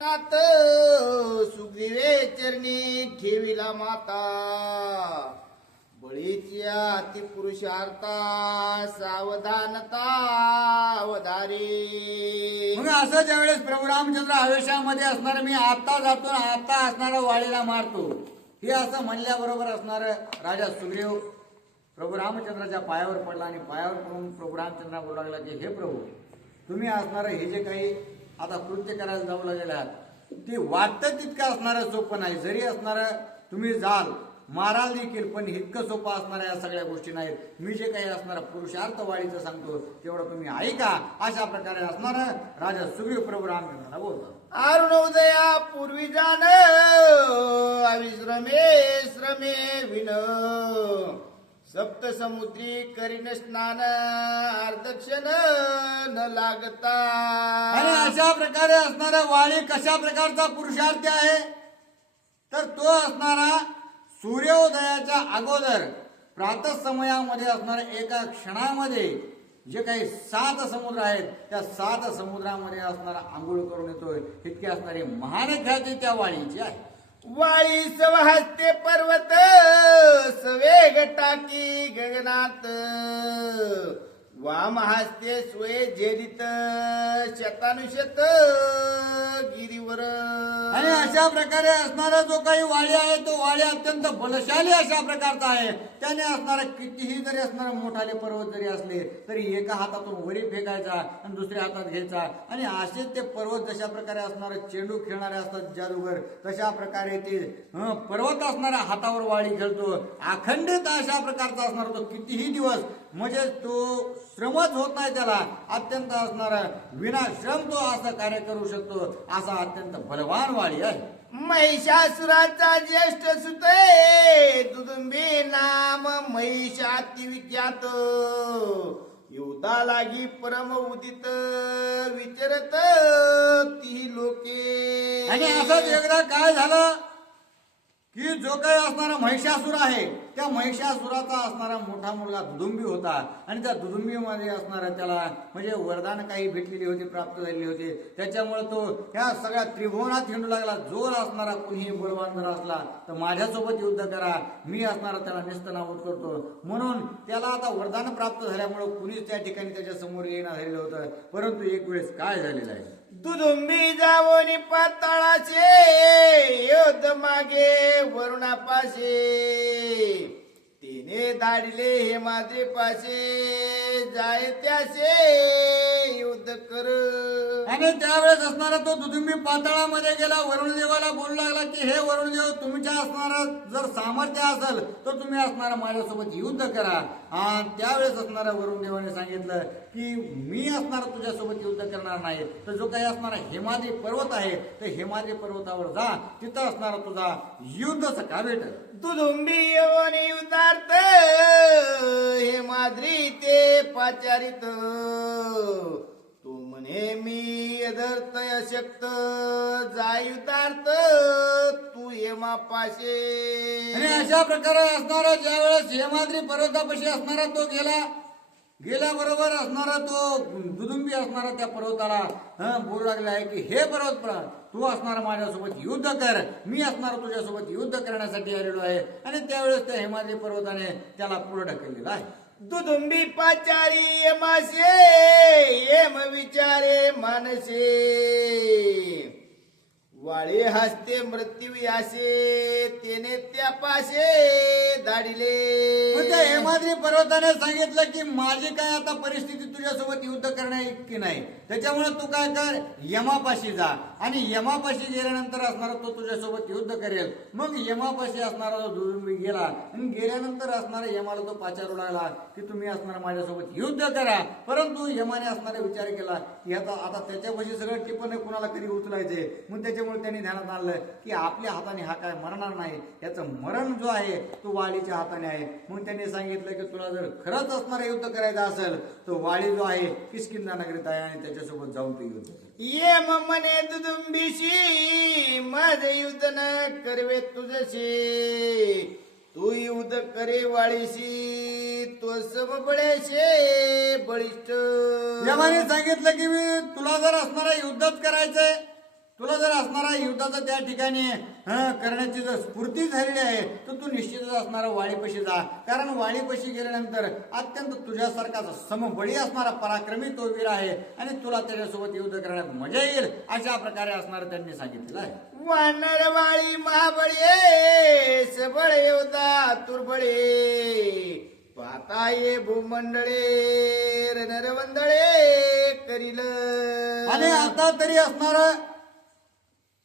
नाथ सुग्रीवे चरणी ठेविला माता बळीच्या अति पुरुषार्था सावधानता अवधारे. मग असं ज्यावेळेस प्रभू रामचंद्र आवेशामध्ये असणार मी आता जातो आता असणारा वाळीला मारतो हे असं म्हणल्याबरोबर असणार राजा सुग्रीव प्रभू रामचंद्राच्या पायावर पडला आणि पायावर पडून प्रभू रामचंद्र बोलू लागला की हे प्रभू तुम्ही असणार हे जे काही आता कृत्य करायला जाऊ लागलेले आहात ते वाटतं तितकं असणारं सोपं नाही. जरी असणारं तुम्ही जाल माराल देखील पण इतकं सोपं असणाऱ्या या सगळ्या गोष्टी नाहीत. मी जे काही असणारं पुरुषार्थ वाढीचं सांगतो तेवढं तुम्ही ऐका अशा प्रकारे असणारं राजा सुग्रीव प्रभू रामचंद्राला बोलतो. अरुण उदया पूर्वी जाण अविश्रमे श्रमे विन सप्त समुद्री करीन स्नान अर्धक्षण न लागता. आणि अशा प्रकारे असणारा वाळी कशा प्रकारचा पुरुषार्थ आहे तर तो असणारा सूर्योदयाच्या अगोदर प्रातः समयामध्ये असणाऱ्या एका क्षणामध्ये जे काही 7 समुद्र आहेत त्या 7 समुद्रामध्ये असणारा आंघोळ करून येतोय इतकी असणारी महान ख्याती त्या वाळीची आहे. वाळी सवहस्ते पर्वत सवेग टाकी गगनात वामहस्ते स्वये झेलित शतानुशत गिरीवर. आणि अशा प्रकारे असणारा जो काही वाळी आहे तो वाळी अत्यंत बलशाली अशा प्रकारचा आहे. त्याने असणारा कितीही जरी असणारा मोठाले पर्वत जरी असले तरी एका हातातून वरी फेकायचा आणि दुसऱ्या हातात घ्यायचा आणि असेच ते पर्वत जशा प्रकारे असणारे चेंडू खेळणारे असतात जादूगर तशा प्रकारे ते पर्वत असणाऱ्या हातावर वाळी खेळतो. अखंडित अशा प्रकारचा असणारा तो कितीही दिवस म्हणजे तो श्रमच होत नाही त्याला अत्यंत असणारा विनाश्रम तो असं कार्य करू शकतो असा अत्यंत बलवान वाळी आहे. महिषासुराचा ज्येष्ठ सुते दुदुंबी नाम महिषाती विख्यात युद्धा लागी परम उदित विचरत ती लोके. आणि असंच एकदा काय झालं की जो काही असणारा महिषासुर आहे त्या महिषासुराचा असणारा मोठा मुलगा दुदुंबी होता आणि त्या दुदुंबीमध्ये असणारा त्याला म्हणजे वरदान काही भेटलेली होती प्राप्त झालेली होती त्याच्यामुळे तो ह्या सगळ्या त्रिभुवनात हिंडू लागला. जोर असणारा कुणीही बलवान जर असला तर माझ्यासोबत युद्ध करा मी असणारा त्याला निस्तनाबूत करतो. म्हणून त्याला आता वरदान प्राप्त झाल्यामुळे कुणीच त्या ठिकाणी त्याच्या समोर येणं झालेलं होतं. परंतु एक वेळेस काय झालेलं आहे दुदुंबी जावोनी पाताळाचे योद्ध मागे वरुणापाशे तिने धाडले हे माझे पाशे जाय त्याचे युद्ध कर. आणि त्यावेळेस असणारा तो दुदुंबी पाताळामध्ये गेला वरुण देवाला बोलू लागला की हे वरुण देव तुमच्या असणारा जर सामर्थ्य असेल तर तुम्ही असणारा माझ्यासोबत युद्ध करा. आणि त्यावेळेस असणारा वरुण देवाने सांगितलं की मी असणारा तुझ्यासोबत युद्ध करणार नाही तर जो काही असणारा हेमाद्री पर्वत आहे तर हेमाद्री पर्वतावर जा तिथं असणारा तुझा युद्धच का भेटल. दुदुंबी यवनी युद्धार्थ हे माद्री ते पाचारित तू म्हणे मी अधर्थ अशक्त जायुतार्थ तू हेमा पाशे. आणि अशा प्रकारे असणारा ज्यावेळेस हेमाद्री पर्वतापाशी असणारा तो गेल्याबरोबर असणारा तो दुदुंबी असणारा त्या पर्वताला बोलू लागला आहे की हे पर्वत तू असणारा माझ्यासोबत युद्ध कर मी असणारा तुझ्यासोबत युद्ध करण्यासाठी आलेलो आहे. आणि त्यावेळेस त्या हेमाद्री पर्वताने त्याला पुढे ढकललेला आहे. दुदुंबी पाचारी यमासे येम विचारे मानसे वाळे हस्ते मृत्यू यासे तेने त्या पाशे धाडिले. त्या हेमाद्री पर्वताने सांगितलं की माझी काय आता परिस्थिती तुझ्यासोबत युद्ध करण्या इतकी नाही त्याच्यामुळे तू काय कर यमापाशी जा आणि यमापाशी गेल्यानंतर असणारा तो तुझ्यासोबत युद्ध करेल. मग यमापाशी असणारा तो दुदुंबी गेला आणि गेल्यानंतर असणारा यमाला तो पाचारू लागला की तुम्ही असणारा माझ्यासोबत युद्ध करा. परंतु यमाने असणारा विचार केला की आता त्याच्यापाशी सगळं टिपण कुणाला कधी उचलायचे. मग त्याच्यामुळे त्यांनी ध्यानात आणलं की आपल्या हाताने हा काय मरणार नाही याचं मरण जो आहे तो वाळीच्या हाताने आहे. मग त्यांनी सांगितलं की तुला जर खरंच असणारं युद्ध करायचं असेल तर वाळी जो आहे किष्किंधा नगरीत आहे आणि त्याच्यासोबत जाऊन ते युद्ध ये म्हणे दुदुंबीशी माझे युद्ध न करवे तुझशी तू युद्ध करे वाळीशी तो समबळेशे बळिष्ठ. यमाने सांगितलं की मी तुला जर असणारा युद्धच करायचंय तुला जर असणार युद्धाचं त्या ठिकाणी करण्याची जर स्फूर्ती झालेली आहे तर तू निश्चितच असणारा वाळीपाशी जा. कारण वाळीपाशी गेल्यानंतर अत्यंत तुझ्यासारखा समबळी असणारा पराक्रमी तो वीर आहे आणि तुला त्याच्यासोबत युद्ध करण्यात मजा येईल अशा प्रकारे असणार त्यांनी सांगितलेलं आहे. वानर वाळी महाबळे सबळ योद्धा तुर्बळे पाहता ये भूमंडळे रणरवंदळे करील. आणि आता तरी असणार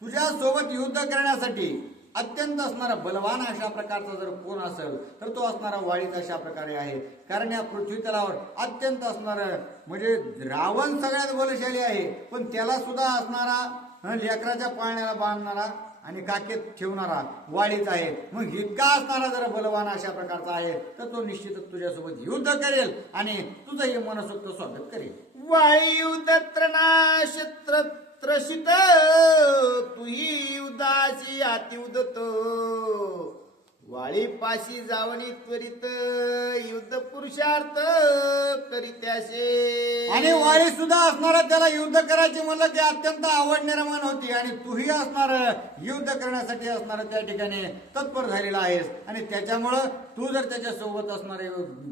तुझ्या सोबत युद्ध करण्यासाठी अत्यंत असणारा बलवान अशा प्रकारचा जर कोण असेल तर तो असणारा वाळीत अशा प्रकारे आहे. कारण या पृथ्वी तलावर अत्यंत असणार म्हणजे रावण सगळ्यात बलशाली आहे पण त्याला सुद्धा असणारा लेकराच्या पाळण्याला बांधणारा आणि काकेत ठेवणारा वाळीच आहे. मग इतका असणारा जर बलवान अशा प्रकारचा आहे तर तो निश्चितच तुझ्यासोबत युद्ध करेल आणि तुझंही मनसोक्त स्वागत करेल. वाळी युद्ध त्रनाशत्र त्रशित तुही युद्धाची अति उदत वाळी पाशी जावणी त्वरित युद्ध पुरुषार्थ करीत्याशे. आणि वाळी सुद्धा असणारा त्याला युद्ध करायची म्हणलं की अत्यंत आवड निर्माण होती आणि तूही असणार युद्ध करण्यासाठी असणार त्या ठिकाणी तत्पर झालेला आहेस. आणि त्याच्यामुळं तू जर त्याच्या सोबत असणार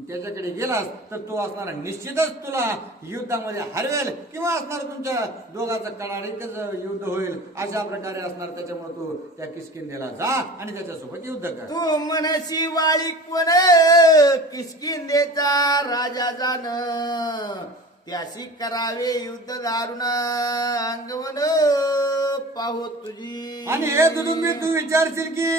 त्याच्याकडे गेलास तर तो असणार निश्चितच तुला युद्धामध्ये हरवेल किंवा असणार तुमच्या दोघांचं कडाडीतच युद्ध होईल अशा प्रकारे असणार. त्याच्यामुळे तू त्या किष्किंधेला जा आणि त्याच्यासोबत युद्ध कर. तू मनशी वाळी कोण किष्किंधेचा राजा जाण त्याशी करावे युद्ध दारुण अंगवन पाहो तुझी. आणि हे दुदुंबी तू विचारशील की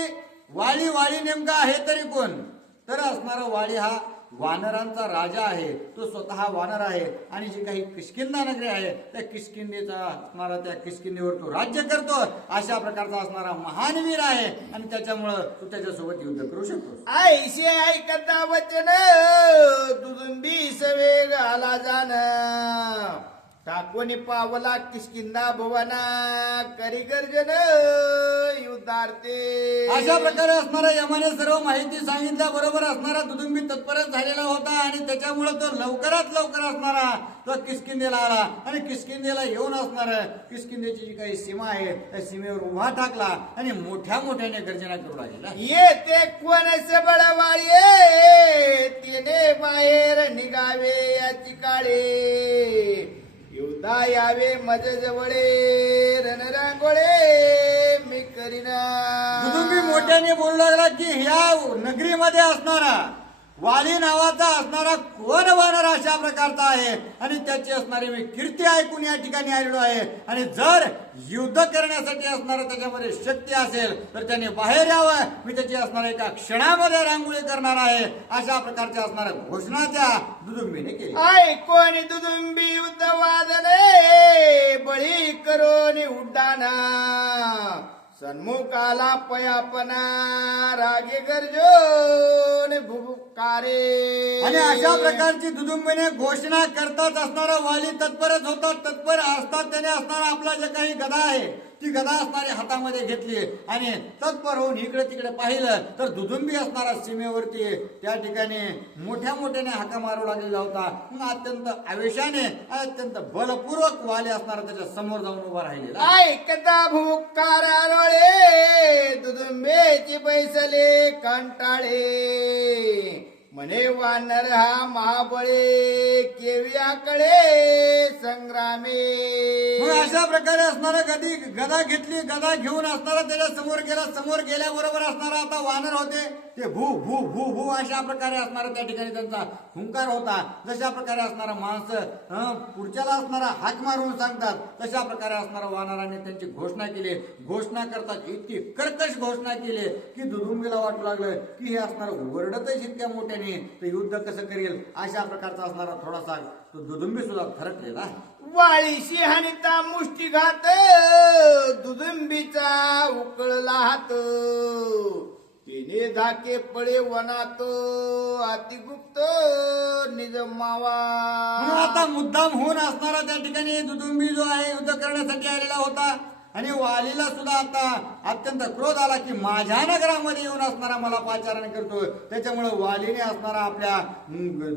वाळी वाळी नेमका आहे तरी कोण तर असणारा वाळी हा वानरांचा राजा आहे. तो स्वतः वानर आहे आणि जी काही किष्किंधा नगरी आहे त्या किष्किंधेचा असणारा त्या किष्किंधेवर तो राज्य करतो अशा प्रकारचा असणारा महान वीर आहे आणि त्याच्यामुळं तू त्याच्यासोबत युद्ध करू शकतो. ऐशे ऐकता वचन दुदुंबी सवेग आला जाण टाकोनी पावला किष्किंधा भुवना करी गर्जन युद्धार्थे. अशा प्रकारे असणारा यमाने सर्व माहिती सांगितल्या बरोबर असणारा दुदुंबी तत्परच झालेला होता आणि त्याच्यामुळे तो लवकरात लवकर असणारा तो किष्किंधेला आला आणि किष्किंधेला येऊन असणार किष्किंधेची जी काही सीमा आहे त्या सीमेवर उभा टाकला आणि मोठ्या मोठ्याने गर्जना करू लागला. येते कोण सबळ वाळी तिने बाहेर निघावे याची काळे युद्धा यावे मज जवळे रणरांगोळे मी करीना. दुदुंबी मोठ्याने बोलू लागला की ह्या नगरीमध्ये असणारा वाली नावाचा असणारा कोण वानर अशा प्रकारचा आहे आणि त्याची असणारी मी कीर्ती ऐकून या ठिकाणी आलेलो आहे आणि जर युद्ध करण्यासाठी असणारा त्याच्यामध्ये शक्ती असेल तर त्याने बाहेर यावं. मी त्याची असणारा एका क्षणामध्ये रांगोळी करणार आहे अशा प्रकारच्या असणाऱ्या घोषणा त्या दुदुंबीने केली. ऐकोनी दुदुंबी युद्ध वादने बळी करोनी उड्डाणा सन्मुखाला पयापना रागे गर्जोन भुभुकारे. आणि अशा प्रकारची दुदुंबीने घोषणा करताच असणारा वाली तत्परच होता. तत्पर असतात त्याने असणारा आपला जे काही गदा आहे ती गदा असणारी हातामध्ये घेतली आणि तत्पर होऊन इकडे तिकडे पाहिलं तर दुदुंबी असणारा सीमेवरती त्या ठिकाणी मोठ्या मोठ्याने हाका मारू लागलेला होता. मग अत्यंत आवेशाने अत्यंत बलपूर्वक वाली असणारा त्याच्या समोर जाऊन उभा राहिलेला. ऐकता भुकारारोळे दुदुंबेची बैसले कंटाळे म्हणे वानर हा महाबळे केवियाकडे संग्रामे. मग अशा प्रकारे असणारा गदा घेतली. गदा घेऊन असणारा त्याच्या समोर गेला. समोर गेल्याबरोबर असणारा आता वानर होते ते भू भू भू भू अशा प्रकारे असणारा त्या ठिकाणी त्यांचा हुंकार होता. जशा प्रकारे असणारा माणसं पुढच्याला असणारा हाक मारून सांगतात तशा प्रकारे असणारा वानराने त्यांची घोषणा केली. घोषणा करतात इतकी कर्कश घोषणा केली की दुदुंबीला वाटू लागलं की हे असणार ओरडतच इतक्या मोठ्याने तर युद्ध कसं करेल अशा प्रकारचा असणारा थोडासा तो दुदुंबी सुद्धा थरकलेला आहे. वाळीशी हानिता मुष्टीघात दुदुंबीचा उकळला हात तिने धाके पळे वनात अतिगुप्त निज मावा. म्हणून आता मुद्दाम होऊन असणारा त्या ठिकाणी दुदुंबी जो आहे युद्ध करण्यासाठी आलेला होता आणि वालीला सुद्धा आता अत्यंत क्रोध आला की माझ्या नगरामध्ये येऊन असणारा मला पाचारण करतोय. त्याच्यामुळे वालीने असणारा आपल्या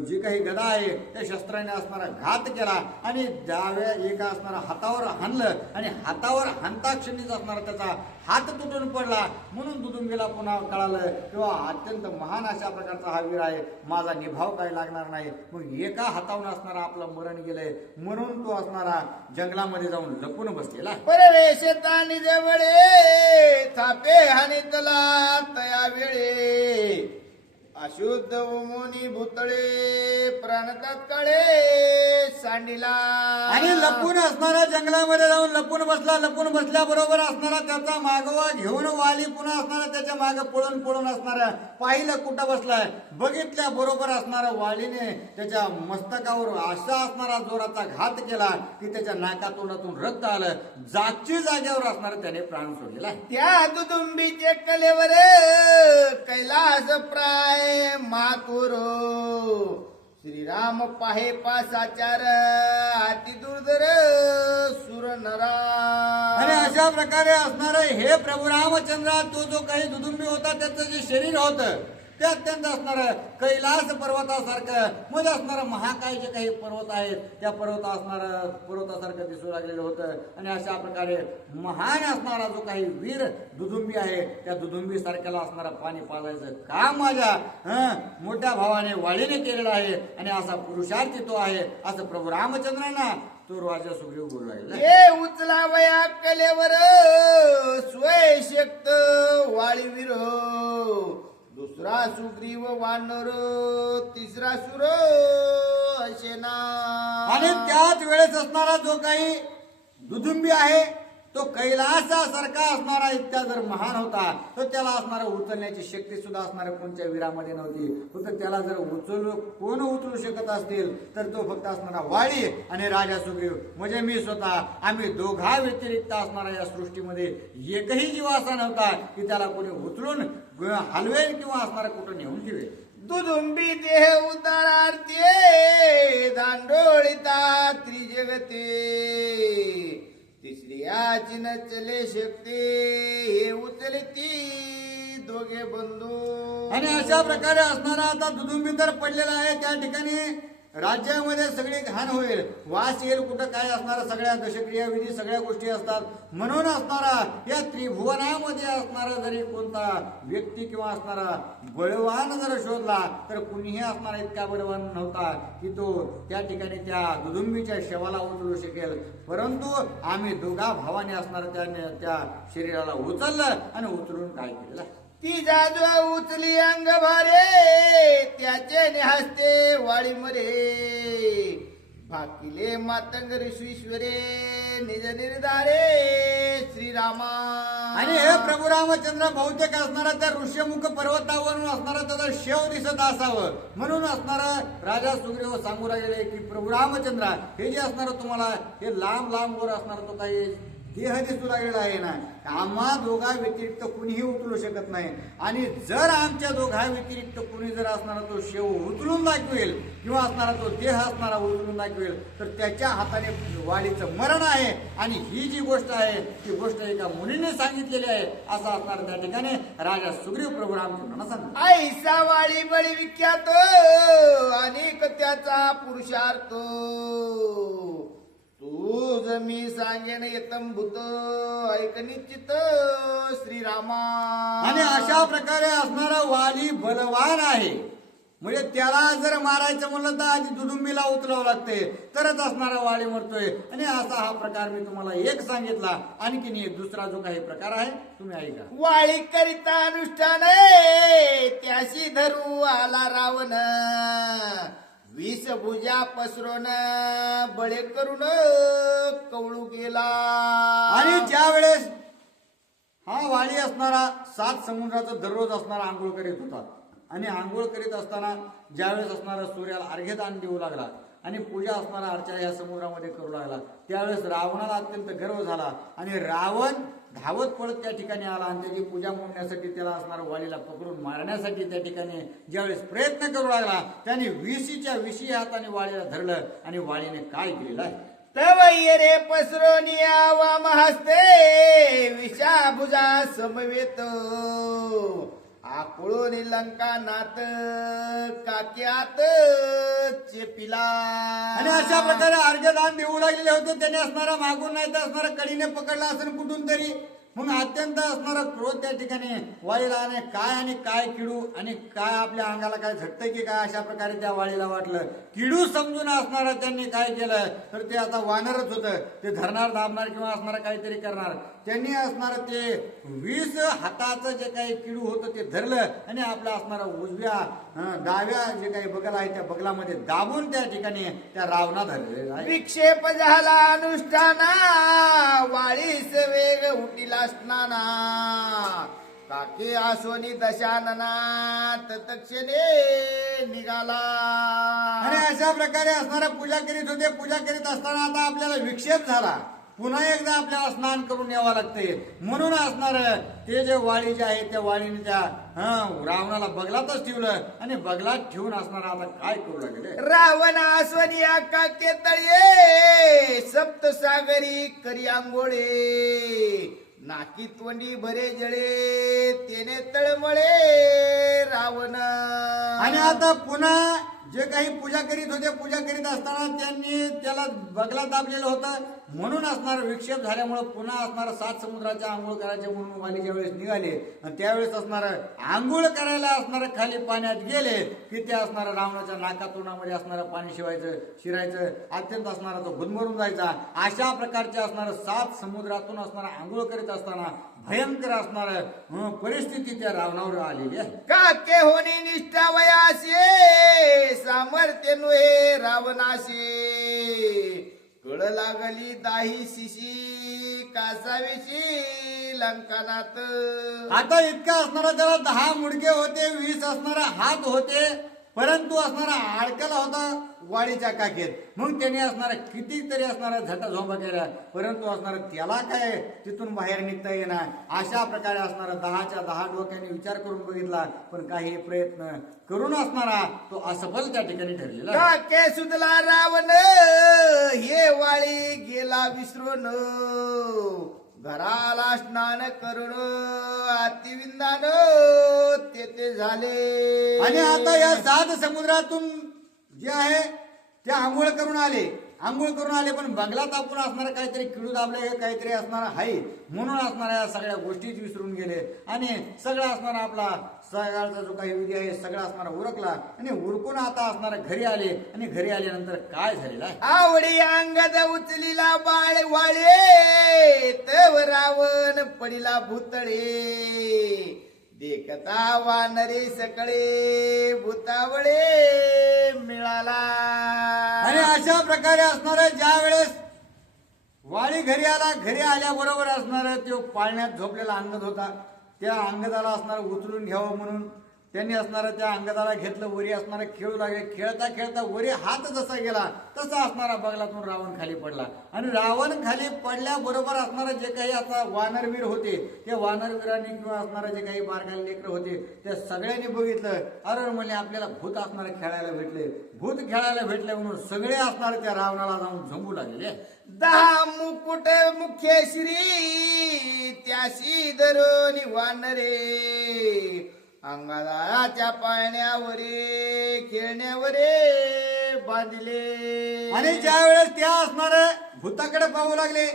जी काही गदा आहे त्या शस्त्राने असणारा घात केला आणि डाव्या एका असणारा हातावर हाणलं आणि हातावर हाणताक्षणीच असणारा त्याचा हात तुटून पडला. म्हणून दुदुंबीला पुन्हा कळालं किंवा अत्यंत महान अशा प्रकारचा हा वीर आहे, माझा निभाव काही लागणार नाही. मग एका हातावरून असणारा आपलं मरण गेलंय म्हणून तो असणारा जंगलामध्ये जाऊन लपून बसलेला. परवेशतानी जवळे थापे हानितला तया वेळे अशुद्ध मुनी भूतळे प्राणतात कळे सांडिला. आणि लपून असणारा जंगलामध्ये जाऊन लपून बसल्याबरोबर असणारा त्याचा मागोवा घेऊन वाली पुन्हा असणारा त्याच्या मागे पळून असणारा पाहिलं कुठं बसलाय. बघितल्या बरोबर असणारा वालीने त्याच्या मस्तकावर असा असणारा जोराचा घात केला की त्याच्या नाका तोंडातून रक्त आलं. जागची जागेवर असणारा त्याने प्राण सोडलेला. त्या दुदुंबीचे कलेवर कैलास प्राय मातुर श्रीराम पाहे पासाचार अति दुर्धर सुर नरा. आणि अशा प्रकारे असणारे हे प्रभू रामचंद्र तो जो काही दुदुंबी होता त्याचं जे शरीर होतं ते अत्यंत असणार कैलास पर्वतासारखं मध्ये असणारं महाकाय जे काही पर्वत आहेत त्या पर्वतासारखं दिसू लागलेलं होतं. आणि अशा प्रकारे महान असणारा जो काही वीर दुदुंबी आहे त्या दुदुंबी सारख्याला असणारा पाणी पाजायचं काम माझ्या मोठ्या भावाने वाळीने केलेलं आहे. आणि असा पुरुषार्थी तो आहे असं प्रभू रामचंद्रांना तो राजा सुग्रीव बोलू लागला. हे उचला वया कलेवर स्वयशक्त वाळीवीर दुसरा सुग्रीव वानर तिसरा सुर अशेना. आणि त्याच वेळेस असणारा जो काही दुदुंबी आहे तो कैलासासारखा असणारा इतका जर महान होता तर त्याला असणारा उचलण्याची शक्ती सुद्धा असणाऱ्या कोणत्या वीरामध्ये नव्हती. फक्त त्याला जर कोण उचलू शकत असतील तर तो फक्त असणारा वाळी आणि राजा सुग्रीव म्हणजे मी स्वतः. आम्ही दोघा व्यतिरिक्त असणारा या सृष्टीमध्ये एकही जीव असा नव्हता की त्याला कोणी उचलून हलवेल किंवा असणारा कुठं नेऊन ठेवेल. दुदुंबी देह उतारार्थे दांडोळीता त्रिजगते तिसरी आजी न चले शकते हे उचलती दोघे बंधू. आणि अशा प्रकारे असणारा आता दुदुंबी तर पडलेला आहे त्या ठिकाणी राज्यामध्ये सगळी घाण होईल, वास येईल, कुठं काय असणारा सगळ्या दशक्रिया विधी सगळ्या गोष्टी असतात. म्हणून असणारा या त्रिभुवनामध्ये असणारा जरी कोणता व्यक्ती किंवा असणारा बळवान जर शोधला तर कुणीही असणारा इतका बळवान नव्हता की तो त्या ठिकाणी त्या दुदुंबीच्या शवाला उचलू शकेल. परंतु आम्ही दोघा भावाने असणारा त्या शरीराला उचललं आणि उचलून काय केलं. ती जाजू उचली अंग भारे त्याचे निहासते वाळी मरे भाकिले मातंग ऋषीश्वरे निज निर्धारे श्रीरामा. आणि हे प्रभू रामचंद्र बहुतेक असणारा त्या ऋष्यमुख पर्वतावरून असणारा त्याचा शेव दिसत असावं म्हणून असणारा राजा सुग्रीव सांगू लागले की प्रभू रामचंद्र हे जे असणार तुम्हाला हे लांब वर असणार तो काही देह दिसू लागलेला आहे ना, आम्हा दोघा व्यतिरिक्त कुणीही उचलू शकत नाही. आणि जर आमच्या दोघा व्यतिरिक्त कुणी जर असणारा तो शेव उचलून दाखवेल किंवा असणारा तो देह असणारा उचलून दाखवेल तर त्याच्या हाताने वालीचं मरण आहे. आणि ही जी गोष्ट आहे ती गोष्ट एका मुनीने सांगितलेली आहे असं असणार त्या ठिकाणी राजा सुग्रीव प्रभू रामचंद्रांना सांगतो. ऐसा वाळी बळी विख्यात अनेक त्याचा पुरुषार्थ तूज मी सांगेन येतम भूत ऐक निश्चित श्रीरामा. आणि अशा प्रकारे असणारा वाली बलवान आहे म्हणजे त्याला जर मारायचं म्हणलं तर आधी दुदुंबीला उचलावं लागते तरच असणारा वाली मरतोय. आणि असा हा प्रकार मी तुम्हाला एक सांगितला. आणखीन एक दुसरा जो काही प्रकार आहे तुम्ही ऐका. वाळी करिता अनुष्ठान त्याशी धरू आला रावण विष भुजा पसरून बळे करून कवळू गेला. आणि ज्या वेळेस हा वाली असणारा 7 समुद्राचा दररोज असणारा आंघोळ करीत होता आणि आंघोळ करीत असताना ज्यावेळेस असणारा सूर्याला अर्घ्यदान देऊ लागला आणि पूजा असणारा अर्चा या समुद्रामध्ये करू लागला त्यावेळेस रावणाला अत्यंत गर्व झाला आणि रावण धावत पडत त्या ठिकाणी आला आणि त्याची पूजा मोडण्यासाठी त्याला असणारा वालीला पकडून मारण्यासाठी त्या ठिकाणी ज्यावेळेस प्रयत्न करू लागला त्याने विशीच्या हाताने वालीला धरलं आणि वालीने काय केलेलं आहे. तव रे पसरोनी वाम हस्ते विषाभुजा समवेत आकुळून लंका नाथ काक्यात चेपिला. आणि अशा प्रकारे अर्घ्यदान देऊ लागलेले होते. त्याने असणारा मागून नाही तर असणारा कडीने पकडला असेल कुठून तरी. मग अत्यंत असणारा क्रोध त्या ठिकाणी वाळीला आणि काय किडू आणि काय आपल्या अंगाला काय झटतं की काय अशा प्रकारे त्या वाळीला वाटलं. किडू समजून असणारा त्यांनी काय केलं तर ते आता वानरच होतं. ते धरणार दाबणार किंवा असणारा काहीतरी करणार. त्यांनी असणारं ते 20 हाताचं जे काही किडू होतं ते धरलं आणि आपला असणारा उजव्या डाव्या जे काही बगल आहे त्या बगलामध्ये दाबून त्या ठिकाणी त्या रावणा धरलेला आहे. विक्षेप झाला अनुष्ठाना वाळीस वेग उठिला स्नाना काके आसोनी दशानना तत्क्षणे निघाला. आणि अशा प्रकारे असणारा पूजा करीत होते. पूजा करीत असताना आता आपल्याला विक्षेप झाला. पुन्हा एकदा आपल्याला स्नान करून यावं लागते. म्हणून असणार ते जे वाळी जे आहे त्या वाळीने त्या रावणाला बगलातच ठेवलं आणि बगलात ठेवून असणार आता काय करू लागले. रावण आसवनी काके तळे सप्तसागरी करी आंघोळे नाकी तोंडी भरे जळे तेने तळमळे रावण. आणि आता पुन्हा जे काही पूजा करीत होते पूजा करीत असताना त्यांनी त्याला बगला दाबलेलं होतं. म्हणून असणार विक्षेप झाल्यामुळे पुन्हा असणार 7 समुद्राच्या आंघोळ करायचे म्हणून वाली ज्या वेळेस निघाले आणि त्यावेळेस असणार आंघोळ करायला असणार खाली पाण्यात गेले की ते असणार रावणाच्या नाकातोंडामध्ये असणार पाणी शिरायचं अत्यंत असणारा तो गुदमरून जायचा. अशा प्रकारचे असणार 7 समुद्रातून असणार आंघोळ करीत असताना भयंकर असणार परिस्थिती त्या रावणावर आलेली आहे. काके होणी निष्ठा वयासे सामर्थ्य नुहे रावणासे कळ लागली दाही शिशी कासाविशी लंकानात. आता इतका असणारा त्याला 10 मुडके होते 20 असणारा हात होते परंतु असणारा अडकला होता वाडीच्या काकेत. मग त्याने असणारा कितीतरी असणारा झटा झोंबा केला परंतु असणारा त्याला काय तिथून बाहेर निघता येणार. अशा प्रकारे असणारा 10च्या 10 डोक्याने विचार करून बघितला पण काही प्रयत्न करून असणारा तो असफल त्या ठिकाणी ठरलेला. काके सुदला रावण हे वाळी गेला विसरून घराला स्नान करून अतिविंदान तेथे झाले. आणि आता या 7 समुद्रातून जे आहे ते आंघोळ करून आले पण बंगलात आपण असणारा काहीतरी किडू दाबले काहीतरी असणार आहे म्हणून असणाऱ्या या सगळ्या गोष्टीच विसरून गेले आणि सगळा असणारा आपला सगळ्याचा जो काही विधी आहे सगळा असणारा उरकला आणि उरकून आता असणारा घरी आले आणि घरी आल्यानंतर काय झालेलं आहे. आवडी अंगद उचलीला बाळ वाळे तव रावण पडिला भूतळे देखता वानरे सकळे भूतावळे मिळाला. आणि अशा प्रकारे असणारा ज्या वेळेस वाळी घरी आल्याबरोबर असणार तो पाळण्यात झोपलेला अंगद होता. त्या अंगदाला असणार उचलून घ्यावं म्हणून त्यांनी असणारा त्या अंगदाला घेतलं. वरी असणारा खेळू लागले. खेळता खेळता वरी हात जसा गेला तसा असणारा बगलातून रावण खाली पडला आणि रावण खाली पडल्याबरोबर असणारा जे काही आता वानरवीर होते त्या वानरवीरांनी किंवा असणारे जे काही बारकाले लेकरं होते त्या सगळ्यांनी बघितलं. अरे म्हणले आपल्याला भूत असणारे खेळायला भेटले म्हणून सगळे असणारे त्या रावणाला जाऊन झंबू लागले. 10 मुकुट मुख्य श्री त्याशी धरून वानरे अंगाच्या पाळण्यावरे खेळण्यावरे बांधले. आणि ज्या वेळेस त्या असणार भूताकडे पाहू लागले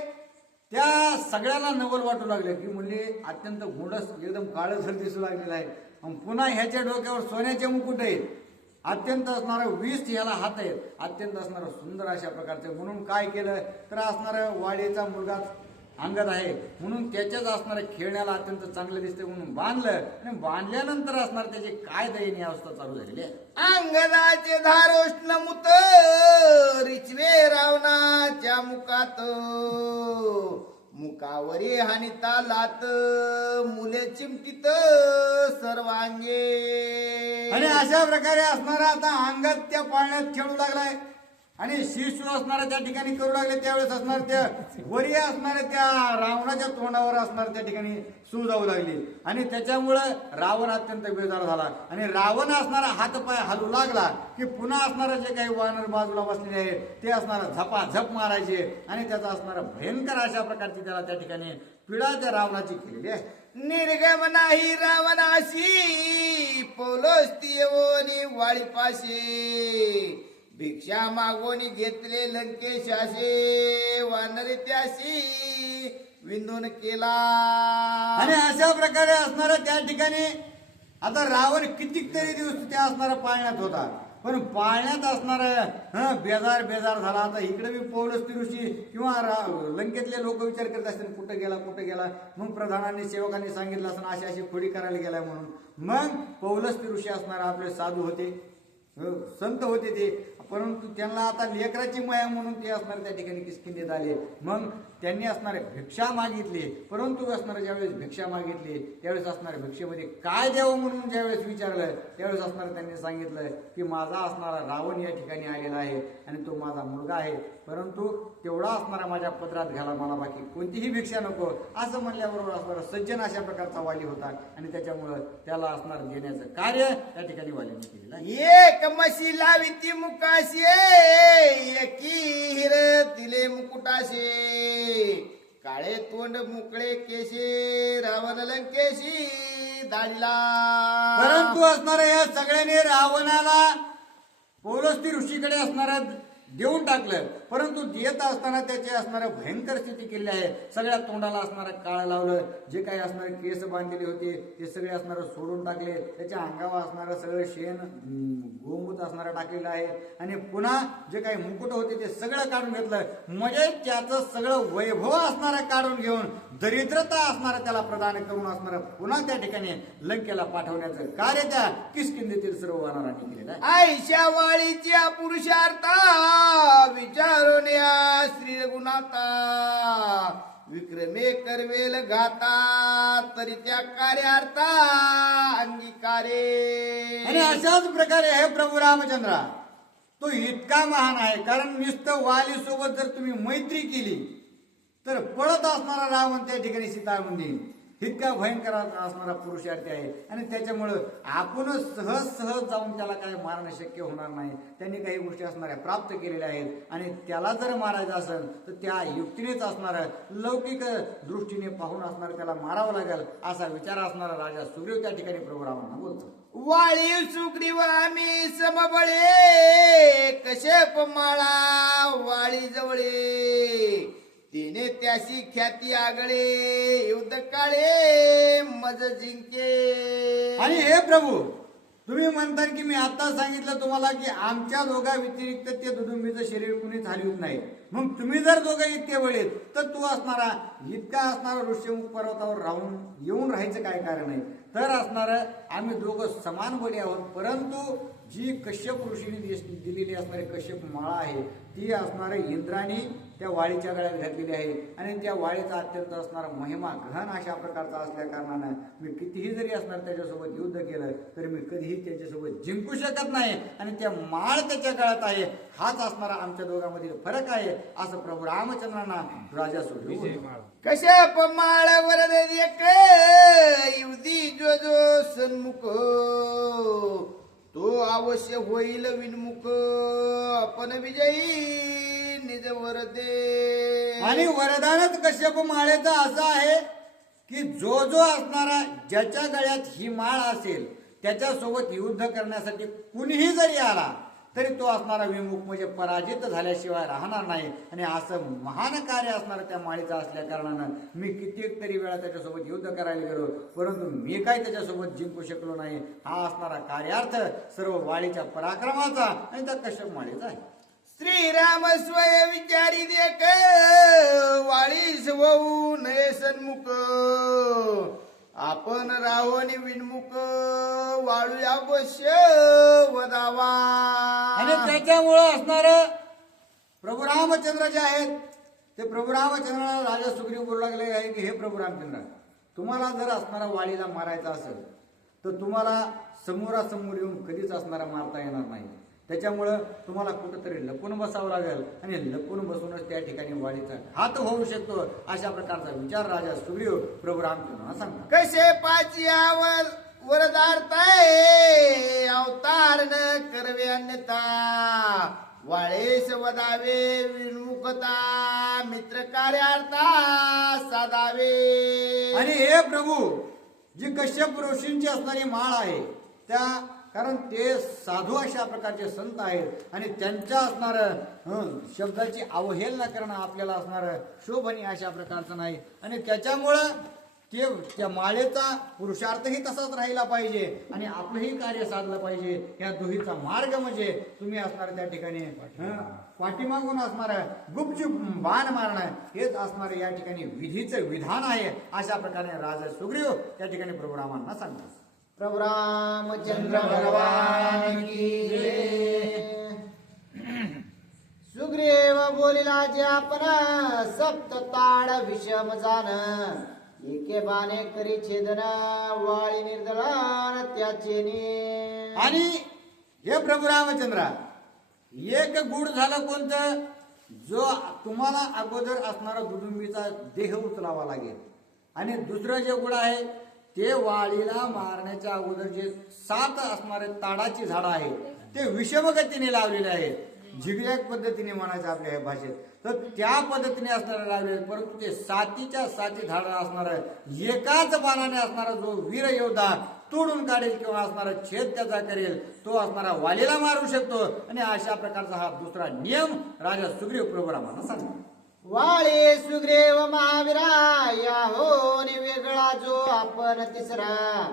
त्या सगळ्यांना नवल वाटू लागले की म्हणजे अत्यंत गोंडस एकदम काळसर दिसू लागलेला आहे. पुन्हा ह्याच्या डोक्यावर सोन्याचे मुकुट आहेत. अत्यंत असणार 20 ह्याला हात आहेत. अत्यंत असणार सुंदर अशा प्रकारचे. म्हणून काय केलं तर असणार वाडीचा मुलगा अंगद आहे म्हणून त्याच्याच असणार खेळण्याला अत्यंत चांगलं दिसते म्हणून बांधलं आणि बांधल्यानंतर असणार त्याची काय दयनीय अवस्था चालू झालेली आहे. अंगदाचे धारोष्ण मुत रिचवे रावणाच्या मुखात मुखावरी हानिता लात मुले चिमटीत सर्वांगे. आणि अशा प्रकारे असणारा आता अंगद त्या पाळण्यात खेळू लागलाय आणि शिशू असणाऱ्या त्या ठिकाणी करू लागले त्यावेळेस असणार त्या वरी असणाऱ्या त्या रावणाच्या तोंडावर असणार त्या ठिकाणी सू जाऊ लागली आणि त्याच्यामुळं रावण अत्यंत बेजार झाला आणि रावण असणारा हातपाय हलू लागला की पुन्हा असणारं जे काही वानर बाजूला बसलेले आहेत ते असणारं झपाझप मारायचे आणि त्याचा असणारं भयंकर अशा प्रकारची त्याला त्या ठिकाणी पीडा त्या रावणाची केलेली आहे. निर्गम नाही रावणाशी पौलस्ती येऊनी वाळीपाशी भिक्षा मागोनी घेतले लंकेशाशी वानरी त्याशी विंदून केला. आणि अशा प्रकारे असणारा त्या ठिकाणी आता रावण कितीतरी दिवस त्या असणारा पाळण्यात होता पण पाळण्यात असणारा बेजार झाला. आता इकडे बी पौलस्ती ऋषी किंवा लंकेतले लोक विचार करत असतील कुठं गेला. मग प्रधानांनी सेवकांनी सांगितलं असं अशी अशी खोडी करायला गेलाय म्हणून. मग पौलस्ती ऋषी असणारा आपले साधू होते संत होते ते परंतु त्यांना आता लेकराची माया म्हणून ते असणार त्या ठिकाणी किष्किंधेत आले. मग त्यांनी असणारे भिक्षा मागितली परंतु असणारे ज्यावेळेस भिक्षा मागितली त्यावेळेस असणाऱ्या भिक्षेमध्ये काय द्यावं म्हणून ज्यावेळेस विचारलं त्यावेळेस असणारे त्यांनी सांगितलं की माझा असणारा रावण या ठिकाणी आलेला आहे आणि तो माझा मुलगा आहे परंतु तेवढा असणारा माझ्या पदरात घाला मला बाकी कोणतीही भिक्षा नको असं म्हणल्याबरोबर असणारा सज्जन अशा प्रकारचा वाली होता आणि त्याच्यामुळं त्याला असणार देण्याचं कार्य त्या ठिकाणी वालीने केलेलं आहे. एक म्हशी लावी ती मुकाशी एकी हिर दिले मुकुटाशे काळे तोंड मुकळे केशे रावण लंकेशी दाढीला. परंतु असणाऱ्या या सगळ्यांनी रावणाला पौलस्ती ऋषीकडे असणाऱ्या देऊन टाकलं परंतु देत असताना त्याची असणाऱ्या भयंकर स्थिती केली आहे. सगळ्या तोंडाला असणारं काळ लावलं जे काही असणारे केस बांधलेले होते ते सगळे असणारं सोडून टाकले त्याच्या अंगावर असणारं सगळं शेण गोमूत असणारं टाकलेलं आहे आणि पुन्हा जे काही मुकुट होते ते सगळं काढून घेतलं म्हणजे त्याचं सगळं वैभव असणारं काढून घेऊन दरिद्रता असणारं त्याला प्रदान करून असणारं पुन्हा त्या ठिकाणी लंकेला पाठवण्याचं कार्य त्या किष्किंधेतील सर्व वानरांनी केलेलं आहे. आयशा वाळीच्या पुरुषार्था विचारून या श्री रघुनाथा विक्रमे करवेल गाता तरी त्या कार्यार्था अंगीकारे. आणि अशाच प्रकारे हे प्रभू रामचंद्रा तो इतका महान आहे कारण नुसतं वाली सोबत जर तुम्ही मैत्री केली तर पळत असणारा रावण त्या ठिकाणी सीतामंदी इतका भयंकर असणारा पुरुषार्थी आहे आणि त्याच्यामुळं आपणच सहज जाऊन त्याला काय मारणं शक्य होणार नाही. त्यांनी काही गोष्टी असणाऱ्या प्राप्त केलेल्या आहेत आणि त्याला जर मारायचं असेल तर त्या युक्तीनेच असणार लौकिक दृष्टीने पाहून असणार त्याला मारावं लागेल असा विचार असणारा राजा सुग्रीव त्या ठिकाणी प्रभू रामांना बोलतो. वाळी सुग्रीव आम्ही समबळे कश्यप माळा वाळी जवळे तिने त्याशी ख्याती आगळे युद्ध काळे मज जिंके. आणि हे प्रभू तुम्ही म्हणता की मी आता सांगितलं तुम्हाला की आमच्या दोघा व्यतिरिक्त ते दुदुंबीचं शरीर कुणीच हलवत नाही मग तुम्ही जर दोघं इतके वळीत तर तू असणारा इतका असणारा ऋषीमुख पर्वतावर राहून येऊन राहायचं काय कारण आहे. तर असणारं आम्ही दोघं समान बळी आहोत परंतु जी कश्यप ऋषीने दिलेली असणारी कश्यप माळा आहे ती असणारे इंद्राणी त्या वाळीच्या गळ्यात घातलेली आहे आणि त्या वाळीचा अत्यंत असणारा महिमा गहन अशा प्रकारचा असल्या कारणानं मी कितीही जरी असणार त्याच्यासोबत युद्ध केलं तरी मी कधीही त्याच्यासोबत जिंकू शकत नाही आणि त्या माळ त्याच्या गळ्यात आहे हाच असणारा आमच्या दोघांमधील फरक आहे असं प्रभू रामचंद्रांना राजा सुग्रीव कश्यप माळ वरद एक युधी जो जो सन्मुख तो अवश्य होईल विनमुख आपण विजयी निज वरदे. आणि वरदानच कश्यप माळेचं असं आहे की जो असणारा ज्याच्या गळ्यात ही माळ असेल त्याच्यासोबत युद्ध करण्यासाठी कुणीही जरी आला तरी तो असणारा विमुख म्हणजे पराजित झाल्याशिवाय राहणार नाही. आणि असं महान कार्य असणार त्या माळीचं असल्या कारणानं मी कित्येक तरी वेळा त्याच्यासोबत युद्ध करायला गेलो परंतु मी काय त्याच्यासोबत जिंकू शकलो नाही. हा असणारा कार्यार्थ सर्व वाळीच्या पराक्रमाचा आणि त्या कश्यप माळीचा आहे. श्रीराम स्वय विचारी देख वाळीस होऊ नये सन्मुख आपण रावणी विनमुख वाळू अवश्य वदावा. आणि त्याच्यामुळं असणार प्रभू रामचंद्र जे आहेत ते प्रभू रामचंद्राला राजा सुग्रीव बोलू लागले आहे की हे प्रभू रामचंद्र तुम्हाला जर असणारा वालीला मारायचा असेल तर तुम्हाला समोरासमोर येऊन कधीच असणारा मारता येणार नाही त्याच्यामुळं तुम्हाला कुठंतरी लपून बसावं लागेल आणि लपून बसूनच त्या ठिकाणी वालीचा घात होऊ शकतो. अशा प्रकारचा विचार राजा सुग्रीव प्रभू रामचंद्रांना सांगतात. कसे पाची आवल वरदारताय अवतार न करवे अन्यथा वाळेस वदावे विमुखता मित्र कार्यार्था साधावे. आणि हे प्रभू जी कश्यप ऋषींची असणारी माळ आहे त्या, कारण ते साधू अशा प्रकारचे संत आहेत आणि त्यांच्या असणार शब्दाची अवहेलना करणं आपल्याला असणार शोभनीय अशा प्रकारचं नाही. आणि त्याच्यामुळं ते त्या माळेचा पुरुषार्थही तसाच राहिला पाहिजे आणि आपलंही कार्य साधलं पाहिजे. या दुहीचा मार्ग म्हणजे तुम्ही असणार त्या ठिकाणी पाठीमागून असणार गुपचूप बाण मारणं हेच असणार या ठिकाणी विधीचं विधान आहे. अशा प्रकारे राजा सुग्रीव त्या ठिकाणी प्रभू रामांना सांगतात. प्रभु रामचंद्र भगवान की जय. सुग्रीव बोलिला जे आपण सप्त ताड विषम जान एके बाणे करी छेदन वाळी निर्दळान त्याचे ने. आणि हे प्रभू रामचंद्रा एक गुढ झालं कोणतं, जो तुम्हाला अगोदर असणारा दुदुंबीचा देह उचलावा लागेल. आणि दुसरं जे गुढ आहे ते वाळीला मारण्याच्या अगोदर जे 7 असणारे ताडाची झाडं आहेत ते विषमगतीने लावलेले आहेत. झिगझॅग पद्धतीने म्हणायचं आपल्या या भाषेत, तर त्या पद्धतीने असणारे लावले. परंतु ते 7च्या 7 झाडं असणार एकाच बाणाने असणारा जो वीर योद्धा तोडून काढेल किंवा असणारा छेद त्याचा करेल तो असणारा वालीला मारू शकतो. आणि अशा प्रकारचा हा दुसरा नियम राजा सुग्रीव प्रभू रामांना सांगतो. वाळे सुग्रीव महावीरा या होन वेगळा जो आपण तिसरा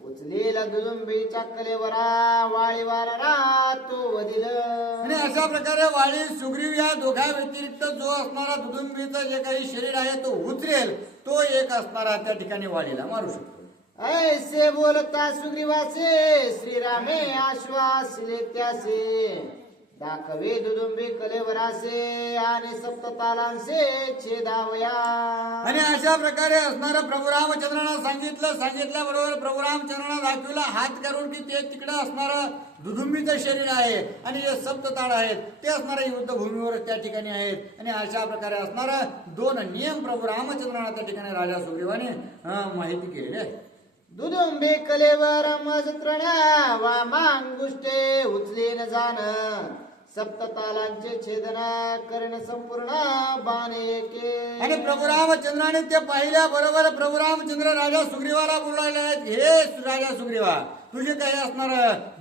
उचलेला दुदुंबीच्या कलेवरा वाळी वानरा तो वदिल. आणि अशा प्रकारे वाळी सुग्रीव या दोघा व्यतिरिक्त जो असणारा दुदुंबीचं जे काही शरीर आहे तो उचलेल तो एक असणारा त्या ठिकाणी वाळीला मारू शकतो. ऐसे बोलता सुग्रीवाचे श्रीरामे आश्वासले त्यासे दाखवे दुदुंबी कलेवरासे आणि सप्ततालांचे छेदावया. आणि अशा प्रकारे असणारा प्रभू रामचंद्रांना सांगितल्याबरोबर प्रभू रामचंद्रांना दाखविला हात करून की ते तिकडे असणारं दुदुंबीचं शरीर आहे आणि जे सप्तताळ आहेत ते असणाऱ्या युद्धभूमीवर त्या ठिकाणी आहेत. आणि अशा प्रकारे असणारा 2 नियम प्रभू रामचंद्रांना त्या ठिकाणी राजा सुग्रीवाने माहिती केलेली आहे. दुदुंबी कलेवर मज तृण्या वा मांगुष्टे उचले न जाण सप्ततालांचे छेदन करण संपूर्ण बाणे के. आणि प्रभू रामचंद्राने ते पाहिल्या बरोबर प्रभू रामचंद्र राजा सुग्रीवाला बोलायला आहेत, हे राजा सुग्रीवा तुझे काही असणार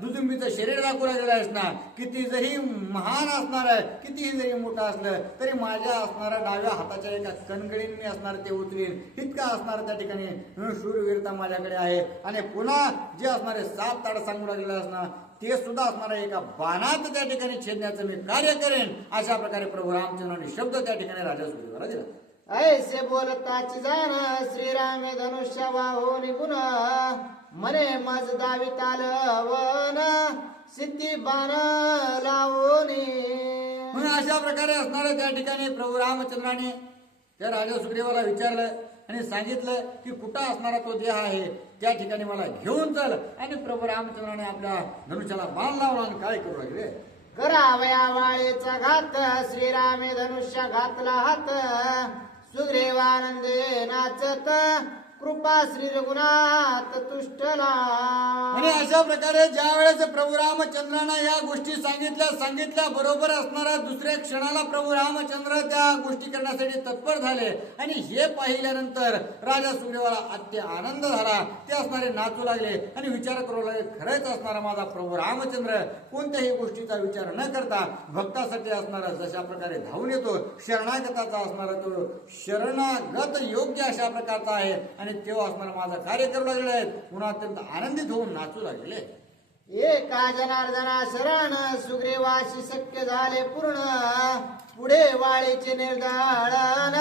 दुदुंबीचं शरीर दाखवू लागलेलं आहेस ना, किती जरी महान असणार कितीही जरी मोठं असलं तरी माझ्या असणाऱ्या डाव्या हाताच्या एका कणगळीने मी असणार ते उचलीन इतका असणार त्या ठिकाणी शूरवीरता माझ्याकडे आहे. आणि पुन्हा जे असणारे 7 ताड सांगू लागलेलं असणार ते सुद्धा असणारा एका बाणात त्या ठिकाणी छेदण्याचं मी कार्य करेन. अशा प्रकारे प्रभू रामचंद्राने शब्द त्या ठिकाणी राजा सुग्रीवाला दिला. ऐसे बोलताची जाण श्रीरामे धनुष्य वाहो निघून मने मज दाविताल वन सिद्धी बाण लावोनी. म्हणून अशा प्रकारे असणारे त्या ठिकाणी प्रभू रामचंद्राने त्या राजा सुग्रीवाला विचारलं आणि सांगितलं की कुठं असणारा तो देह आहे त्या ठिकाणी मला घेऊन चल. आणि प्रभू रामचंद्राने आपल्या धनुष्याला बाण लावला आणि काय करू लागले, करावया वाळेचा घात श्रीरामे धनुष्य घातला हात सुग्रीवानंदे नाचत कृपा श्री रघुनाथ तुष्टला. आणि अशा प्रकारे ज्या वेळेस प्रभू रामचंद्रांना या गोष्टी सांगितल्या बरोबर असणारा दुसऱ्या क्षणाला प्रभू रामचंद्र त्या गोष्टी करण्यासाठी तत्पर झाले. आणि हे पाहिल्यानंतर राजा सुग्रीवाला अत्य आनंद झाला. ते असणारे नाचू लागले आणि विचार करू लागले, खरंच असणारा माझा प्रभू रामचंद्र कोणत्याही गोष्टीचा विचार न करता भक्तासाठी असणारा जशा प्रकारे धावून येतो शरणागताचा असणारा तो शरणागत योग्य अशा प्रकारचा आहे. आणि तेव्हा असणारा माझा कार्य करू लागलेले आहेत. पुन्हा अत्यंत आनंदित होऊन नाचू लागलेले. एका जनार्दना शरण सुग्रीवाशी शक्य झाले पूर्ण पुढे वाळीचे निर्धारण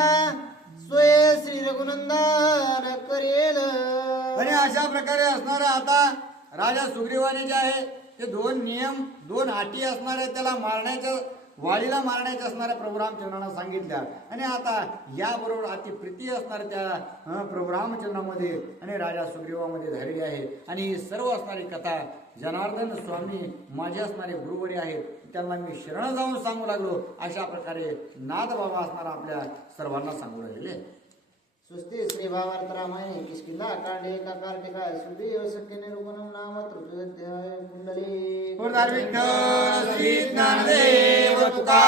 सोय श्री रघुनंदन करेल. आणि अशा प्रकारे असणारा आता राजा सुग्रीवाने जे आहे ते 2 नियम 2 अटी असणाऱ्या त्याला मारण्याच्या वाळीला मारण्याच्या असणाऱ्या प्रभू रामचंद्रांना सांगितल्या. आणि आता याबरोबर अति प्रीती असणाऱ्या त्या प्रभू रामचंद्रामध्ये आणि राजा सुग्रीवामध्ये झालेली आहे. आणि ही सर्व असणारी कथा जनार्दन स्वामी माझे असणारे गुरुवरी आहेत, त्यांना मी शरण जाऊन सांगू लागलो. अशा प्रकारे नाथ बाबा असणारा आपल्या सर्वांना सांगू राहिले. स्वस्ति श्री भावार्थ रामायणे किष्किंधा कांडे एकाकारटिका सुदेव सत्य निरूपणम नाम तृतीयोध्याय कुंडली विठ्ठल श्री ज्ञानदेव तुका